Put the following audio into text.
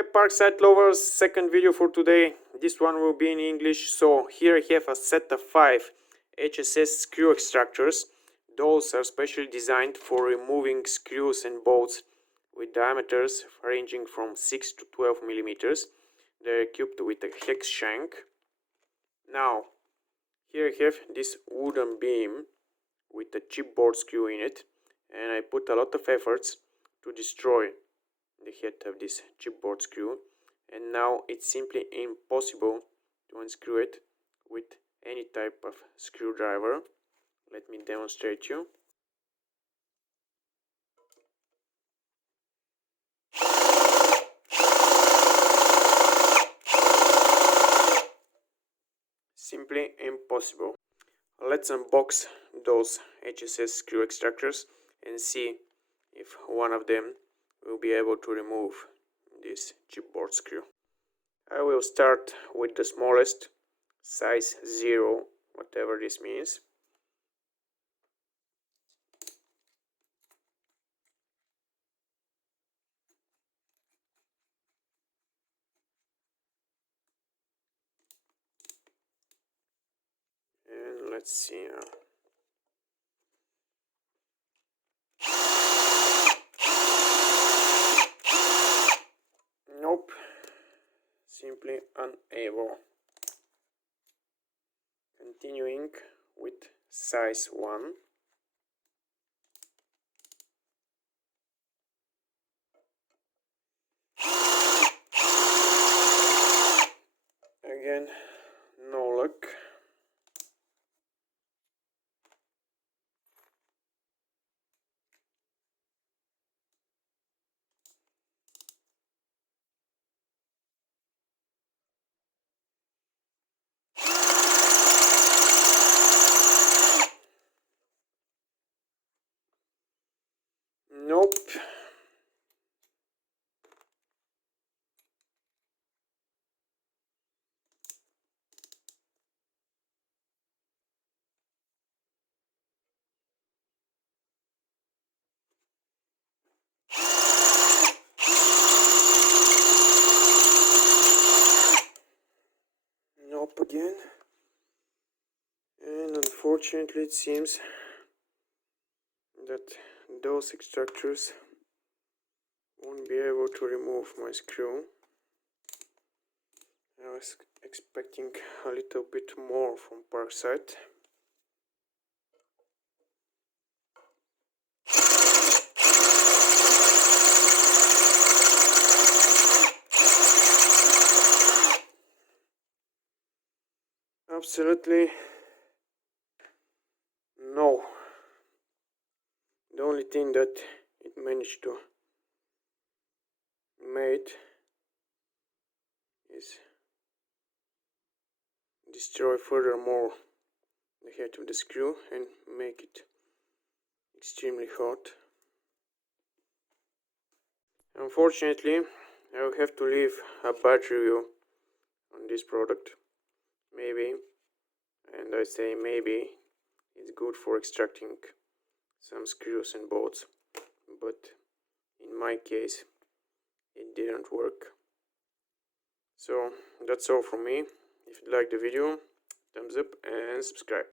Okay, Parkside lovers, second video for today. This one will be in English. So here I have a set of 5 HSS screw extractors. Those are specially designed for removing screws and bolts with diameters ranging from 6 to 12 millimeters. They're equipped with a hex shank. Now, here I have this wooden beam with a chipboard screw in it, and I put a lot of efforts to destroy the head of this chipboard screw, and now it's simply impossible to unscrew it with any type of screwdriver. Let me demonstrate you. Simply impossible. Let's unbox those HSS screw extractors and see if one of them will be able to remove this chipboard screw. I will start with the smallest, size 0, whatever this means. And let's see now. Nope, simply unable. Continuing with size 1. Again, no luck. Nope. Nope again. And unfortunately it seems that those extractors won't be able to remove my screw. I was expecting a little bit more from Parkside. Absolutely no. The only thing that it managed to make is destroy furthermore the head of the screw and make it extremely hot. Unfortunately, I will have to leave a bad review on this product. Maybe, and I say maybe, it's good for extracting some screws and bolts, but in my case it didn't work. So that's all from me. If you liked the video, thumbs up and subscribe.